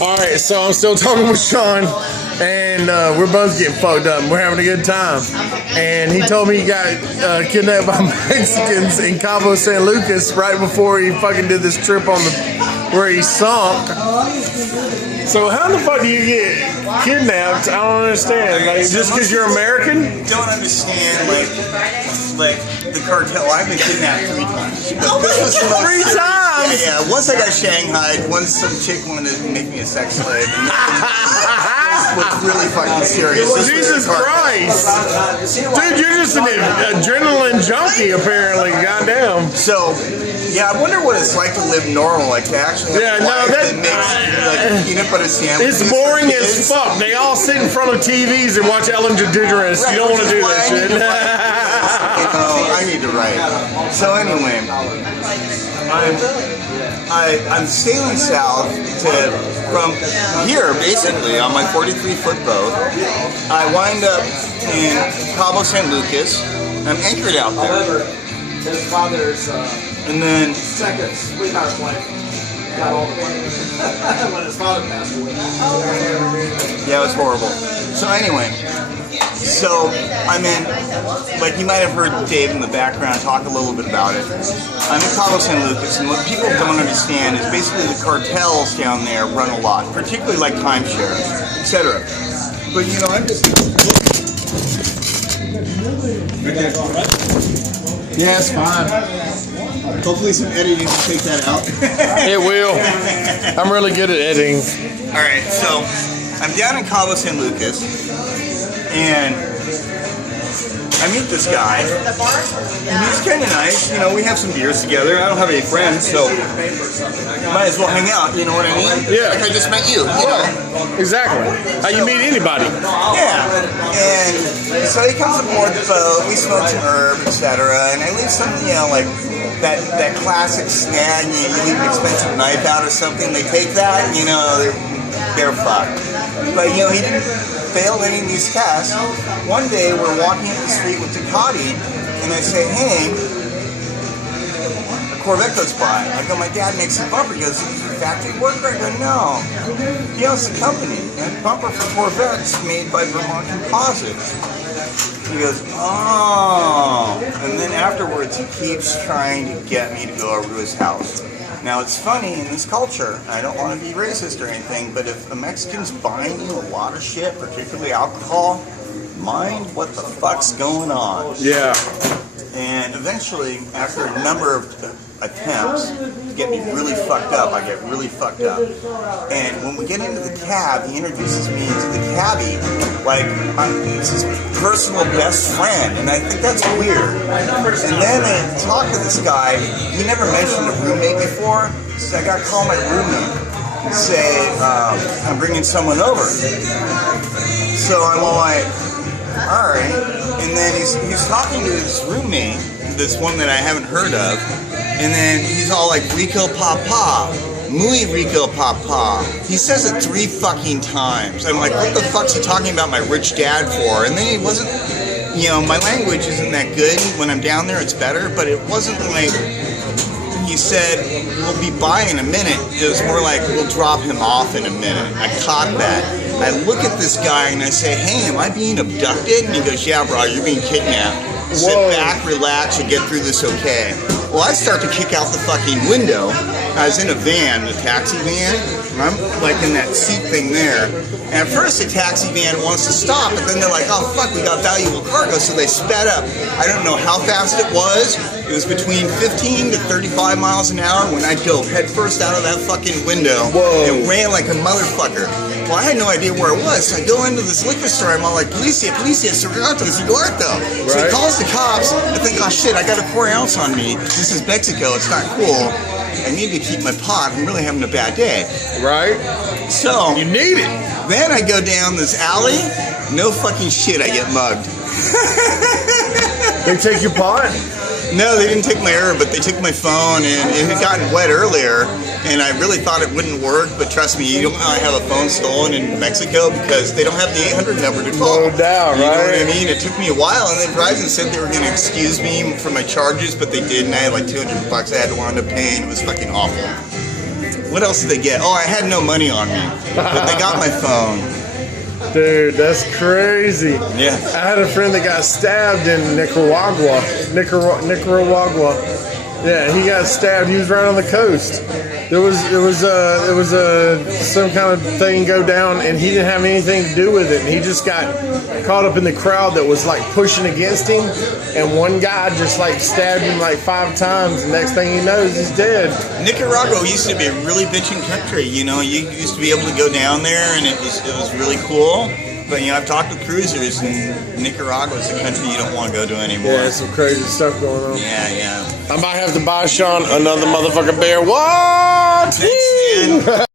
Alright, so I'm still talking with Sean, and we're both getting fucked up, and we're having a good time. And he told me he got kidnapped by Mexicans in Cabo San Lucas right before he fucking did this trip on where he sunk. So how the fuck do you get kidnapped? I don't understand. Like, just because you're American? Don't understand, like the cartel. I've been kidnapped 3 times. Three times? Yeah. Once I got shanghaied. Once some chick wanted to make me a sex slave. This was really fucking serious. Jesus Christ. Dude, you're just an adrenaline junkie, apparently. Goddamn. So, yeah, I wonder what it's like to live normal, like to actually have a life that makes like peanut butter sandwiches. It's boring as fuck. They all sit in front of TVs and watch Ellen DeGeneres. You don't want to do that shit. I need to write. So anyway, I'm sailing south from here, basically, on my 43-foot boat. I wind up in Cabo San Lucas. I'm anchored out there. His father's and then second sweetheart wife got all the money when his father passed away. Yeah, it was horrible. So anyway, I'm in, like you might have heard Dave in the background talk a little bit about it. I'm in Cabo San Lucas, and what people don't understand is basically the cartels down there run a lot, particularly like timeshares, etc. But you know, I'm just... Yeah, it's fine. Hopefully some editing will take that out. It will. I'm really good at editing. Alright, so I'm down in Cabo San Lucas, and I meet this guy, and he's kind of nice. You know, we have some beers together. I don't have any friends, so might as well hang out, you know what I mean? Yeah. Like I just met you, you know? Exactly. How you meet anybody. Yeah. And so he comes aboard the boat, we smoke some herb, etc. And I leave something, you know, like that classic snag, you leave an expensive knife out or something, they take that, you know, they're fucked. But, you know, he didn't fail any of these tests. One day we're walking up the street with Ducati, and I say, hey, a Corvette goes by. I go, my dad makes a bumper. He goes, is your factory worker? I go, no. He owns a company, and a bumper for Corvettes made by Vermont Composites. He goes, oh. And then afterwards, he keeps trying to get me to go over to his house. Now, it's funny in this culture, I don't want to be racist or anything, but if a Mexican's buying you a lot of shit, particularly alcohol, mind what the fuck's going on. Yeah. And eventually, after a number of attempts to get me really fucked up, I get really fucked up. And when we get into the cab, he introduces me to the cabbie like it's his personal best friend, and I think that's weird. And then I talk to this guy. He never mentioned a roommate before, so I got to call my roommate and say, I'm bringing someone over. So I'm all like, all right. And then he's talking to his roommate, this one that I haven't heard of, and then he's all like, Rico Papa, muy Rico Papa. He says it 3 fucking times. I'm like, what the fuck's he talking about my rich dad for? And then he wasn't, you know, my language isn't that good. When I'm down there, it's better, but it wasn't like he said, we'll be by in a minute. It was more like, we'll drop him off in a minute. I caught that. I look at this guy and I say, hey, am I being abducted? And he goes, yeah, bro, you're being kidnapped. Sit back, relax, and get through this okay. Well, I start to kick out the fucking window. I was in a van, a taxi van, and I'm like in that seat thing there. And at first the taxi van wants to stop, but then they're like, oh fuck, we got valuable cargo, so they sped up. I don't know how fast it was. It was between 15 to 35 miles an hour when I dove headfirst out of that fucking window and ran like a motherfucker. Well, I had no idea where it was, so I go into this liquor store, I'm all like, Policia, Cerrato, Eduardo. So he calls the cops, I think, oh shit, I got a 4 ounce on me. This is Mexico, it's not cool. I need to keep my pot, I'm really having a bad day. Right? So, you need it. Then I go down this alley, no fucking shit, I get mugged. They take your pot? No, they didn't take my herb, but they took my phone, and it had gotten wet earlier, and I really thought it wouldn't work, but trust me, you don't have a phone stolen in Mexico because they don't have the 800 number to call. No doubt, you right? You know what I mean? It took me a while, and then Verizon said they were going to excuse me for my charges, but they didn't. I had like $200 I had to wind up paying. It was fucking awful. What else did they get? Oh, I had no money on me, but they got my phone. Dude, that's crazy. Yeah. I had a friend that got stabbed in Nicaragua. Nicaragua. Yeah, he got stabbed. He was right on the coast. There was some kind of thing go down, and he didn't have anything to do with it. And he just got caught up in the crowd that was like pushing against him, and one guy just like stabbed him like 5 times. And next thing he knows, he's dead. Nicaragua used to be a really bitchin' country. You know, you used to be able to go down there, and it was really cool. But you know, I've talked with cruisers, and Nicaragua is a country you don't want to go to anymore. Yeah, some crazy stuff going on. Yeah. I might have to buy Sean another motherfucking beer. What? Thanks, man.